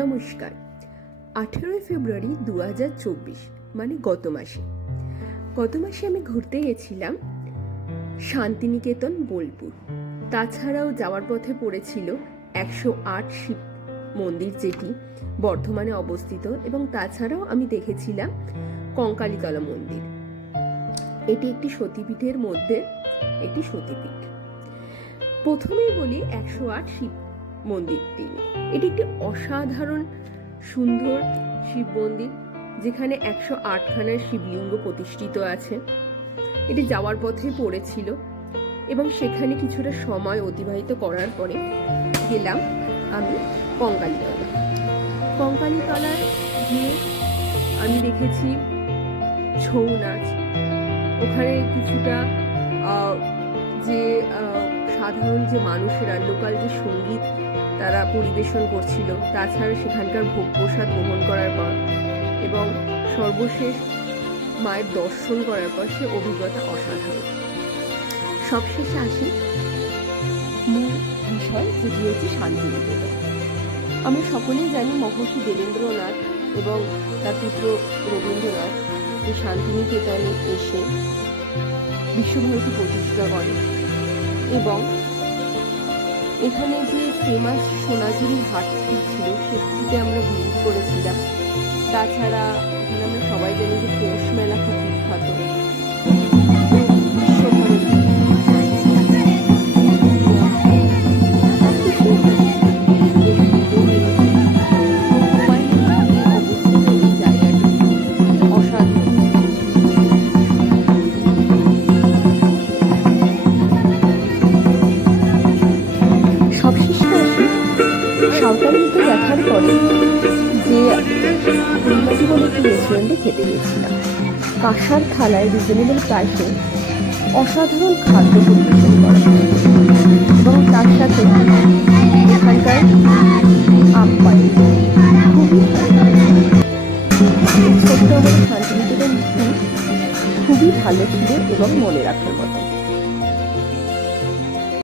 নমস্কার। 18 ফেব্রুয়ারি 2024 মানে গত মাসে আমি ঘুরতে গেছিলাম শান্তিনিকেতন বোলপুর। তাছাড়াও যাওয়ার পথে পড়েছিল 108 শিব মন্দির, যেটি বর্ধমানে অবস্থিত, এবং তাছাড়াও আমি দেখেছিলাম কঙ্কালীতলা মন্দির। এটি একটি সতীপীঠের মধ্যে একটি সতীপীঠ। প্রথমেই বলি 108 শিব মন্দিরটি। এটি একটি অসাধারণ সুন্দর শিব মন্দির, যেখানে 108খানা শিবলিঙ্গ প্রতিষ্ঠিত আছে। এটি যাওয়ার পথে পড়েছিল এবং সেখানে কিছুটা সময় অতিবাহিত করার পরে গেলাম আমি কঙ্কালীতলায় গিয়ে আমি দেখেছি ছৌ নাচ। ওখানে কিছুটা যে সাধারণ যে মানুষেরা লোকাল যে সঙ্গীত তারা পরিবেশন করছিল, তাছাড়া সেখানকার ভোগ প্রসাদ গ্রহণ করার পর এবং সর্বশেষ মায়ের দর্শন করার পর সে অভিজ্ঞতা অসাধারণ। সবশেষে আসি মূল বিষয়, যেটি হচ্ছে শান্তিনিকেতন। আমরা সকলেই জানি মহর্ষি দেবেন্দ্রনাথ এবং তার পুত্র রবীন্দ্রনাথ এই শান্তিনিকেতনে এসে বিশ্বভারতী প্রতিষ্ঠা করে, এবং এখানে যে ফেমাস সোনাঝুরির হাটটি ছিল সেটিতে আমরা ভিজিট করেছিলাম। তাছাড়া এখানে আমরা সবাই জানি যে পৌষ মেলা খুব বিখ্যাত। সাঁওতালদিকে দেখার পরে যে পরিমাটি বলে একটি রেস্টুরেন্টে খেতে গেছিলাম। কাঁসার থালায় রিজনেবল প্রাইসে অসাধারণ খাদ্য পরিবেশন করা, এবং তার সাথে এখানকার আপ্যায়ন খুবই ছোট্ট আমাদের শান্তিনিকেতন খুবই ভালো ছিল এবং মনে রাখার মতো।